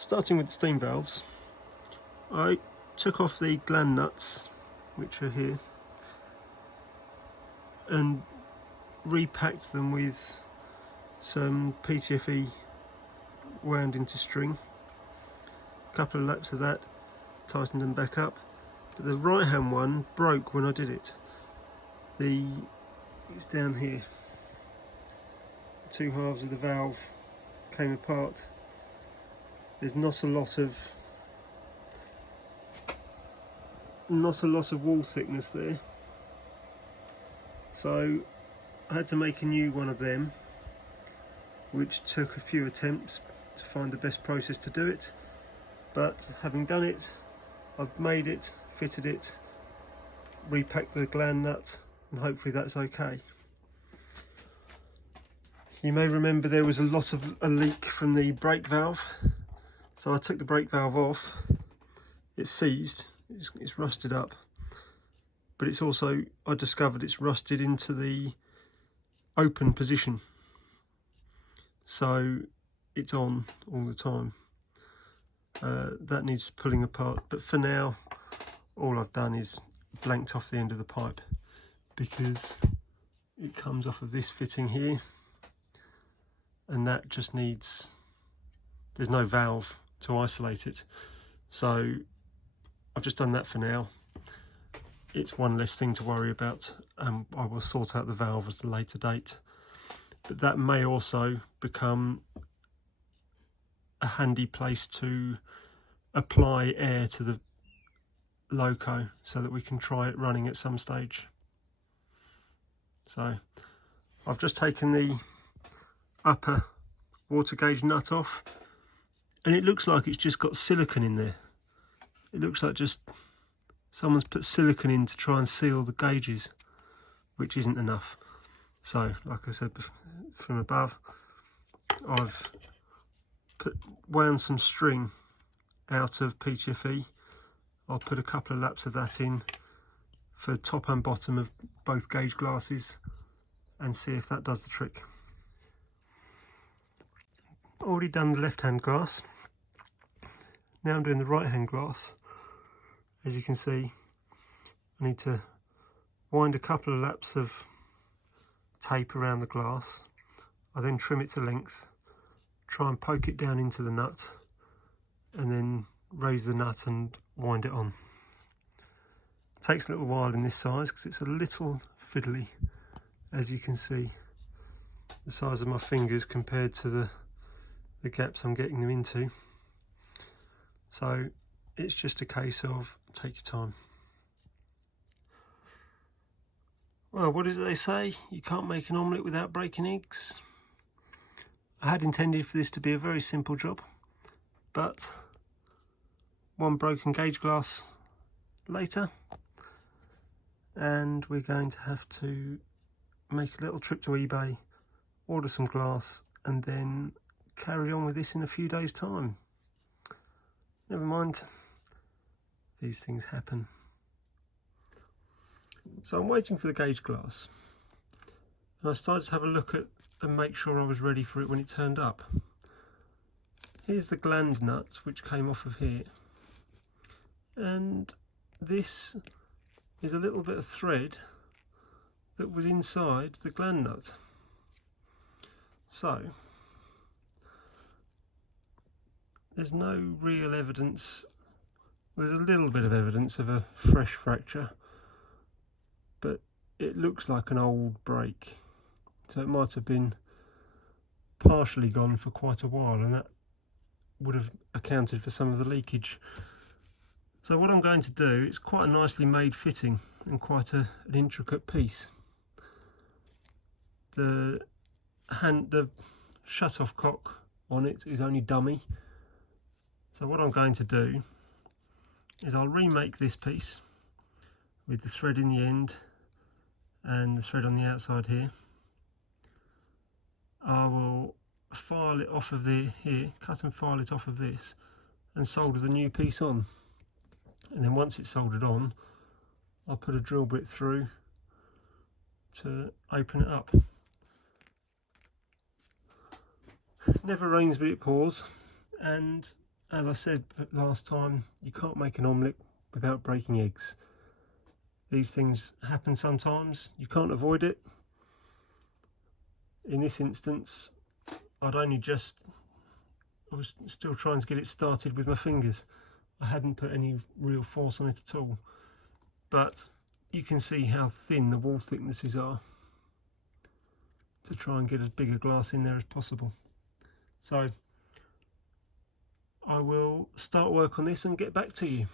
Starting with the steam valves, I took off the gland nuts, which are here, and repacked them with some PTFE wound into string. A couple of laps of that, tightened them back up. But the right hand one broke when I did it. It's down here. The two halves of the valve came apart. There's not a lot of wall thickness there, so I had to make a new one of them, which took a few attempts to find the best process to do it. But having done it, I've made it, fitted it, repacked the gland nut, and hopefully that's okay. You may remember there was a leak from the brake valve, so I took the brake valve off. It's seized, it's rusted up, but it's also, I discovered it's rusted into the open position, so it's on all the time. That needs pulling apart, but for now all I've done is blanked off the end of the pipe, because it comes off of this fitting here, and that just needs, there's no valve to isolate it, so I've just done that for now. It's one less thing to worry about, and I will sort out the valve at a later date. But that may also become a handy place to apply air to the loco, so that we can try it running at some stage. So I've just taken the upper water gauge nut off, and it looks like it's just got silicone in there. It looks like just someone's put silicone in to try and seal the gauges, which isn't enough. So, like I said from above, I've wound some string out of PTFE. I'll put a couple of laps of that in for top and bottom of both gauge glasses and see if that does the trick. Already done the left hand glass. Now I'm doing the right hand glass. As you can see, I need to wind a couple of laps of tape around the glass. I then trim it to length, try and poke it down into the nut, and then raise the nut and wind it on. It takes a little while in this size because it's a little fiddly, as you can see, the size of my fingers compared to the gaps I'm getting them into. So it's just a case of take your time. Well, what did they say? You can't make an omelette without breaking eggs. I had intended for this to be a very simple job, but one broken gauge glass later, and we're going to have to make a little trip to eBay, order some glass, and then carry on with this in a few days' time. Never mind, these things happen. So I'm waiting for the gauge glass, and I started to have a look at and make sure I was ready for it when it turned up. Here's the gland nut which came off of here, and this is a little bit of thread that was inside the gland nut. So there's no real evidence, there's a little bit of evidence of a fresh fracture, but it looks like an old break, so it might have been partially gone for quite a while, and that would have accounted for some of the leakage. So what I'm going to do, it's quite a nicely made fitting and quite an intricate piece. The shut-off cock on it is only dummy, so what I'm going to do is I'll remake this piece with the thread in the end and the thread on the outside here. I will file it off of here, cut and file it off of this, and solder the new piece on. And then once it's soldered on, I'll put a drill bit through to open it up. Never rains but it pours, and as I said last time, you can't make an omelette without breaking eggs. These things happen sometimes, you can't avoid it. In this instance, I was still trying to get it started with my fingers. I hadn't put any real force on it at all. But you can see how thin the wall thicknesses are to try and get as big a glass in there as possible. So I will start work on this and get back to you.